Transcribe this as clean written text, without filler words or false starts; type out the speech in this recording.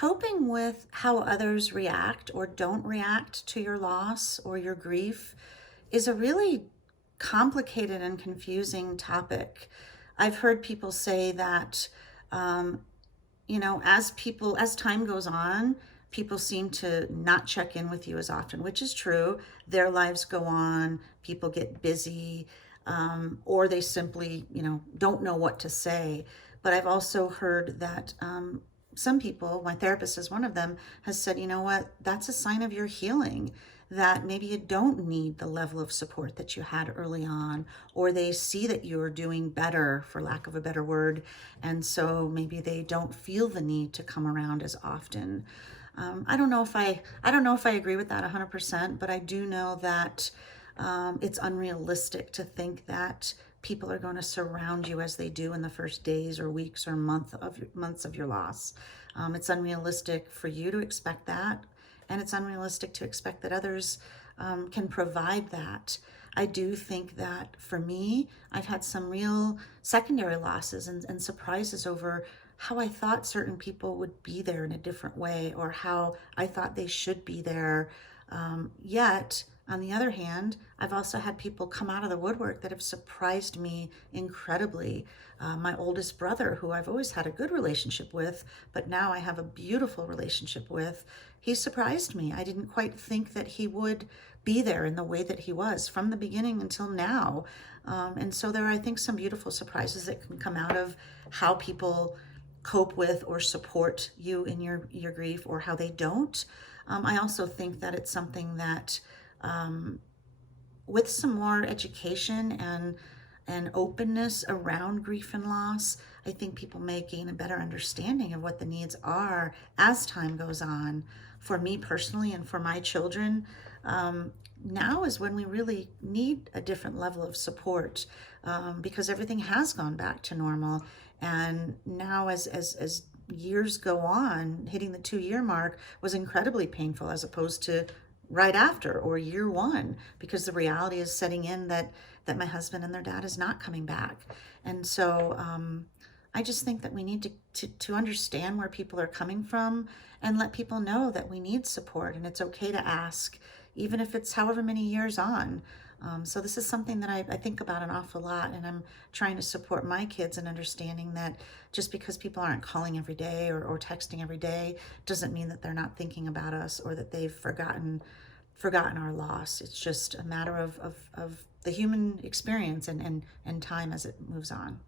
Coping with how others react or don't react to your loss or your grief is a really complicated and confusing topic. I've heard people say that, um, as time goes on, people seem to not check in with you as often, which is true. Their lives go on, people get busy, or they simply, don't know what to say. But I've also heard that some people, my therapist is one of them, has said, you know what, that's a sign of your healing, that maybe you don't need the level of support that you had early on, or they see that you're doing better, for lack of a better word, and so maybe they don't feel the need to come around as often. I don't know if I agree with that 100%, but I do know that it's unrealistic to think that people are going to surround you as they do in the first days or weeks or months of your loss. It's unrealistic for you to expect that, and it's unrealistic to expect that others can provide that. I do think that for me, I've had some real secondary losses and surprises over how I thought certain people would be there in a different way, or how I thought they should be there. Yet, on the other hand, I've also had people come out of the woodwork that have surprised me incredibly. My oldest brother, who I've always had a good relationship with, but now I have a beautiful relationship with, he surprised me. I didn't quite think that he would be there in the way that he was from the beginning until now. And so there are, I think, some beautiful surprises that can come out of how people cope with or support you in your grief, or how they don't. I also think that it's something that, with some more education and openness around grief and loss, I think people may gain a better understanding of what the needs are as time goes on. For me personally and for my children, now is when we really need a different level of support, because everything has gone back to normal. And now, as years go on, hitting the 2 year mark was incredibly painful, as opposed to right after or year one, because the reality is setting in that my husband and their dad is not coming back. And so I just think that we need to understand where people are coming from, and let people know that we need support, and it's okay to ask, even if it's however many years on. So this is something that I think about an awful lot, and I'm trying to support my kids in understanding that just because people aren't calling every day or texting every day doesn't mean that they're not thinking about us, or that they've forgotten our loss. It's just a matter of the human experience and time as it moves on.